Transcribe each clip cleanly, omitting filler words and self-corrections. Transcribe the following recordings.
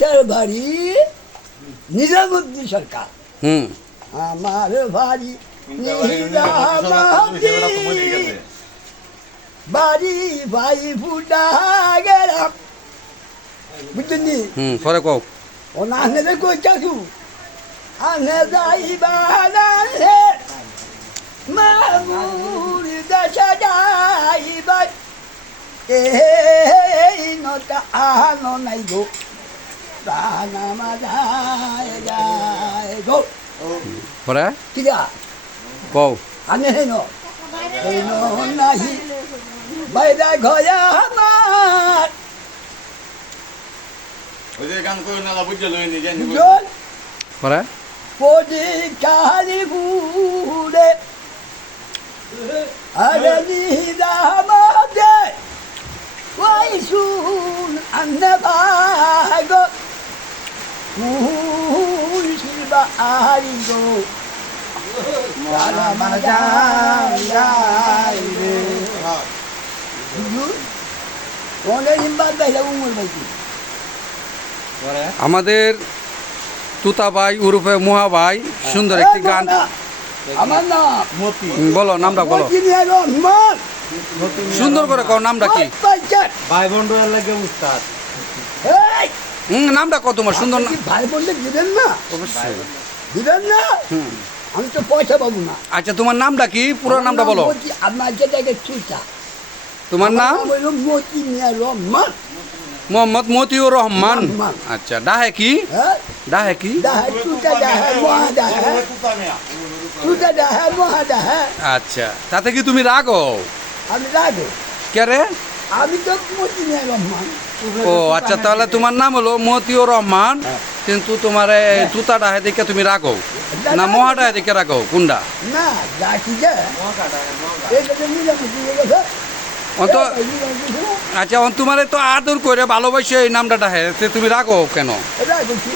তার বাড়ি নিজামুদ্দিন সরকার। আমার বাড়ি নিজামুদ্দিন বাড়ি ভাই ফুটা গেলাম বুঝছেন নি? পরে কও। ও না আনে কই চাচু আনে যাইবা না রে মামুর দেশে যাইবা এই নটা আনো নাই গো প্রাণা মাদায় যায় গো পরে কিরা কও। আনে হেন এই নাহি বাইরে ঘয়া আমার ওই যে গান করে না বুঝে লই নি জানি জল পরে কোটি কালি গুড়ে আরে নিদামাদে ওই শুন আন্নে ভাগ মুহুর শিবা আরি গো রামা যায় রে ওনে ইম্বার বাইলা উমর বাইকি আমাদের তুতা ভাই উরুফে মুহা ভাই সুন্দর একটি গান। আমার না মতি বলো নামটা বলো, রহমান সুন্দর করে কও নামটা কি। ভাই বন্ধুর লাগে উস্তাদ নামটা কত তোমার সুন্দর না? ভাই বললে দিবেন না, অবশ্যই দিবেন না, আমি তো পয়সা পাবো না। আচ্ছা তোমার নামটা কি, পুরো নামটা বলো। আমার যেটাকে চুটা তোমার নাম? হইল মতি মিয়া রহমান। মোহাম্মদ মতিউর রহমান। রহমান। আচ্ছা ডাহে কি? হ্যাঁ ডাহে কি? চুটা ডাহে মহা ডাহে চুটা ডাহে মহা ডাহে। আচ্ছা তাতে কি তুমি রাগো? আমি রাখো, কে রে? আমি তো মতি মিয়া রহমান। ও আচ্ছা তাহলে তোমার নাম হলো মতিউর রহমান, কিন্তু তোমার তুতা ডাহে দেখে তুমি রাগো না মহা ডাহে দেখে রাগো কোনটা? না ডাকি যে এটা তো নিলাম অন্ত আচ্ছা তোমার তো আদর করে ভালোবাসে এই নামটা ডাহে, তে তুমি রাগো কেন? রাখো কি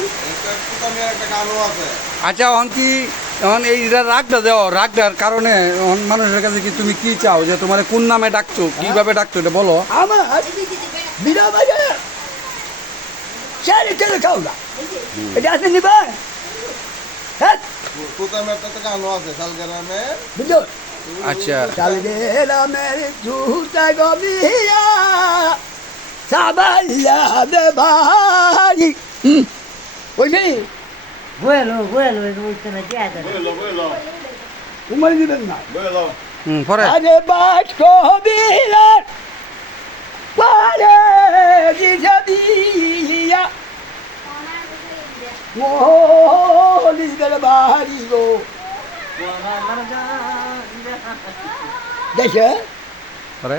একটা গানও আছে আচ্ছা এখন কি এখন এই রাগটা দেও, রাগটার কারণে এখন মানুষের কাছে কি তুমি কি চাও যে তোমার কোন নামে ডাকছো, কিভাবে ডাকছো এটা বলো। আমার বিনা বাজে চারি তেলে খাও না, এটা আছে নিবা হ্যাঁ তোতামে একটা গানও আছে শালগ্রামে বুঝো। আচ্ছা শালগ্রামের জুতা গবিয়া সাবালিয়া দে ভারি বুঝলি Vuelo, es muy tenaciado. বইলো তোমার দিবেন না। বইলো পরে আরে বাট কবিলার পারে দিশাদিয়া মোহলি গেল বাহারি গো দেখে পরে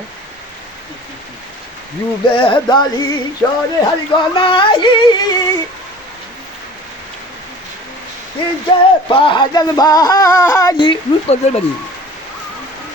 যুবে দালি সরে হারি গনাই পাহাড় ভাই রুট করতে পারি